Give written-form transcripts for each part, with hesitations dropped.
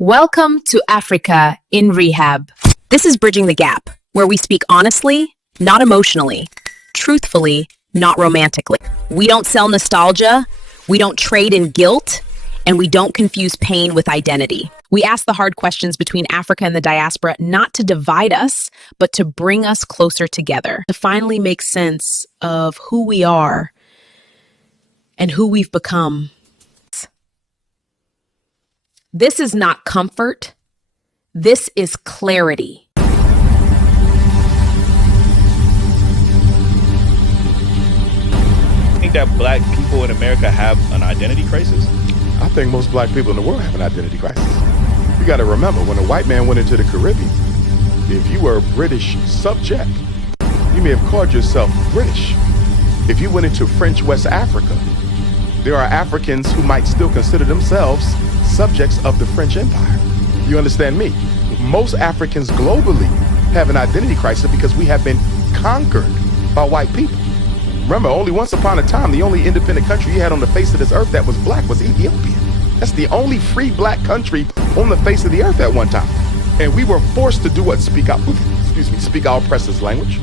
Welcome to Africa in Rehab. This is Bridging the Gap, where we speak honestly, not emotionally, truthfully, not romantically. We don't sell nostalgia, we don't trade in guilt, and we don't confuse pain with identity. We ask the hard questions between Africa and the diaspora, not to divide us, but to bring us closer together, to finally make sense of who we are and who we've become. This is not comfort. This is clarity. Think that black people in America have an identity crisis? I think most black people in the world have an identity crisis. You got to remember, when a white man went into the Caribbean, if you were a British subject, you may have called yourself British. If you went into French West Africa, there are Africans who might still consider themselves subjects of the French Empire. You understand me? Most Africans globally have an identity crisis because we have been conquered by white people. Remember, only once upon a time, the only independent country you had on the face of this earth that was black was Ethiopia. That's the only free black country on the face of the earth at one time. And we were forced to do what? Speak our oppressor's language,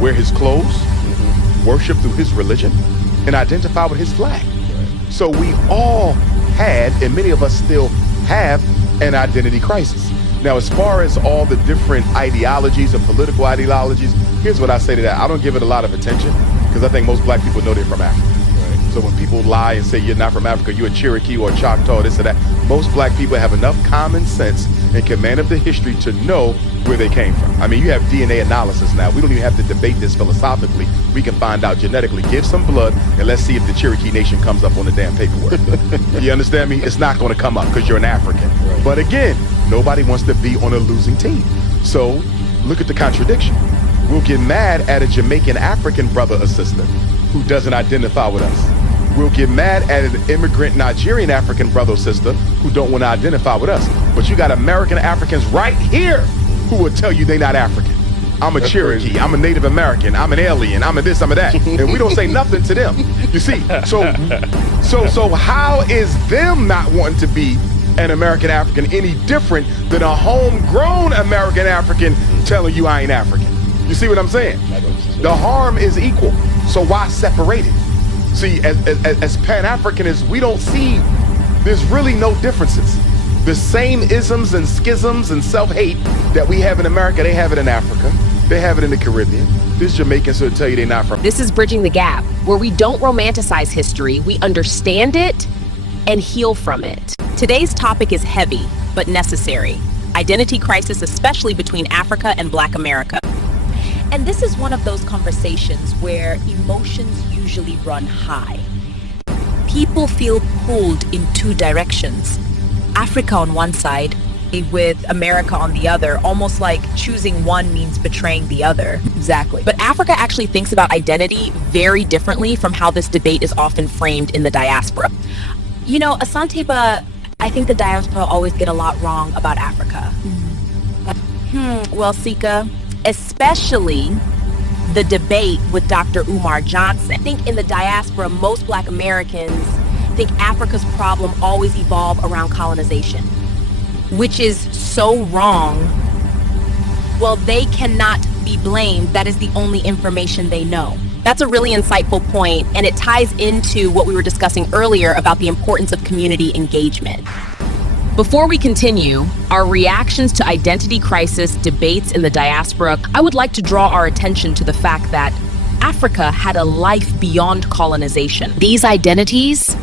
wear his clothes, worship through his religion, and identify with his flag. So we all had, and many of us still have, an identity crisis. Now, as far as all the different ideologies and political ideologies, here's what I say to that. I don't give it a lot of attention because I think most black people know they're from Africa. Right? So when people lie and say you're not from Africa, you're a Cherokee or a Choctaw, this or that, most black people have enough common sense and command of the history to know where they came from. I mean, you have DNA analysis now. We don't even have to debate this philosophically. We can find out genetically. Give some blood and let's see if the Cherokee Nation comes up on the damn paperwork. You understand me? It's not going to come up because you're an African. Right. But again, nobody wants to be on a losing team. So look at the contradiction. We'll get mad at a Jamaican African brother or sister who doesn't identify with us. We'll get mad at an immigrant Nigerian African brother or sister who don't want to identify with us. But you got American Africans right here who will tell you they're not African. I'm a Cherokee, I'm a Native American, I'm an alien, I'm a this, I'm a that. And we don't say nothing to them. You see, so how is them not wanting to be an American African any different than a homegrown American African telling you I ain't African? You see what I'm saying? The harm is equal, so why separate it? See, as Pan-Africanists, we don't see, there's really no differences. The same isms and schisms and self-hate that we have in America, they have it in Africa. They have it in the Caribbean. There's Jamaicans who'll tell you they're not from. This is Bridging the Gap, where we don't romanticize history, we understand it and heal from it. Today's topic is heavy, but necessary. Identity crisis, especially between Africa and Black America. And this is one of those conversations where emotions usually run high. People feel pulled in two directions. Africa on one side, with America on the other, almost like choosing one means betraying the other. Exactly. But Africa actually thinks about identity very differently from how this debate is often framed in the diaspora. You know, Asanteba, I think the diaspora always get a lot wrong about Africa. Well, Sika, especially the debate with Dr. Umar Johnson. I think in the diaspora, most Black Americans think Africa's problem always evolved around colonization, which is so wrong. Well, they cannot be blamed. That is the only information they know. That's a really insightful point, and it ties into what we were discussing earlier about the importance of community engagement. Before we continue our reactions to identity crisis debates in the diaspora, I would like to draw our attention to the fact that Africa had a life beyond colonization. These identities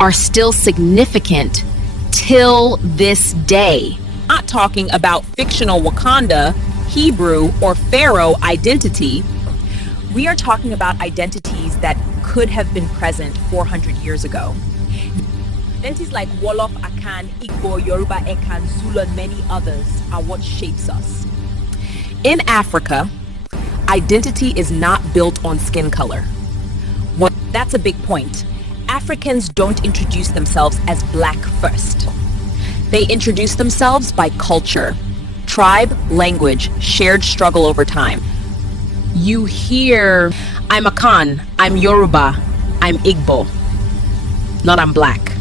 are still significant till this day. Not talking about fictional Wakanda, Hebrew, or Pharaoh identity. We are talking about identities that could have been present 400 years ago. Identities like Wolof, Akan, Igbo, Yoruba, Ekan, Zulu, and many others are what shapes us. In Africa, identity is not built on skin color. That's a big point. Africans don't introduce themselves as Black first. They introduce themselves by culture, tribe, language, shared struggle over time. You hear, I'm Akan, I'm Yoruba, I'm Igbo, not I'm Black.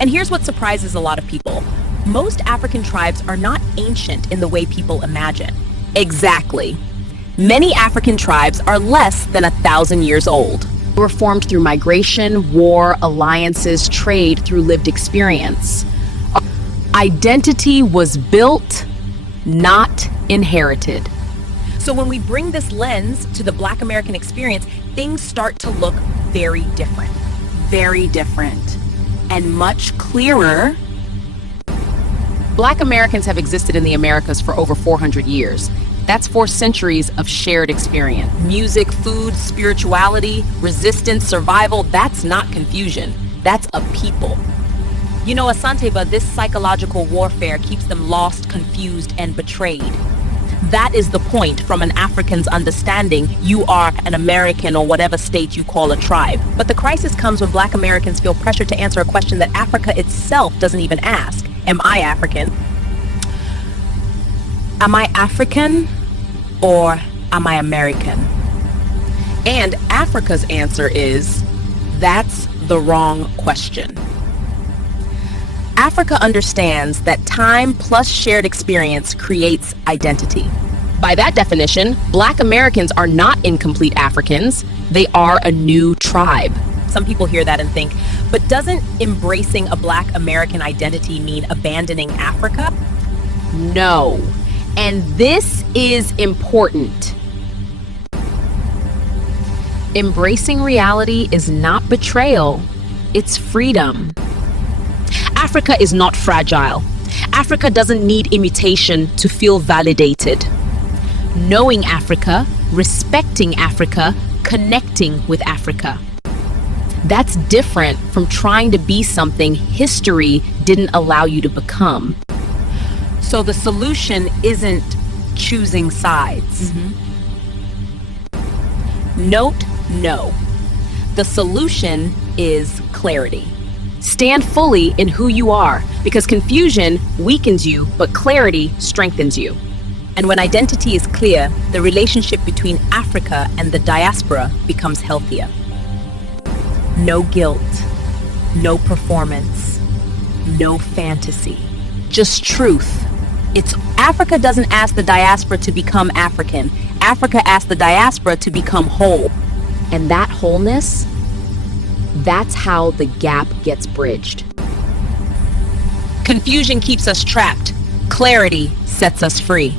And here's what surprises a lot of people. Most African tribes are not ancient in the way people imagine. Exactly. Many African tribes are less than 1,000 years old. They were formed through migration, war, alliances, trade, through lived experience. Identity was built, not inherited. So when we bring this lens to the Black American experience, things start to look very different, and much clearer. Black Americans have existed in the Americas for over 400 years. That's 4 centuries of shared experience. Music, food, spirituality, resistance, survival, that's not confusion. That's a people. You know, Asanteba, this psychological warfare keeps them lost, confused, and betrayed. That is the point from an African's understanding. You are an American or whatever state you call a tribe. But the crisis comes when Black Americans feel pressure to answer a question that Africa itself doesn't even ask. Am I African? Am I African or am I American? And Africa's answer is, that's the wrong question. Africa understands that time plus shared experience creates identity. By that definition, Black Americans are not incomplete Africans. They are a new tribe. Some people hear that and think, but doesn't embracing a Black American identity mean abandoning Africa? No. And this is important. Embracing reality is not betrayal, it's freedom. Africa is not fragile. Africa doesn't need imitation to feel validated. Knowing Africa, respecting Africa, connecting with Africa. That's different from trying to be something history didn't allow you to become. So the solution isn't choosing sides. Note, no. The solution is clarity. Stand fully in who you are, because confusion weakens you, but clarity strengthens you. And when identity is clear, the relationship between Africa and the diaspora becomes healthier. No guilt, no performance, no fantasy, just truth. It's Africa doesn't ask the diaspora to become African. Africa asks the diaspora to become whole. And that wholeness, that's how the gap gets bridged. Confusion keeps us trapped. Clarity sets us free.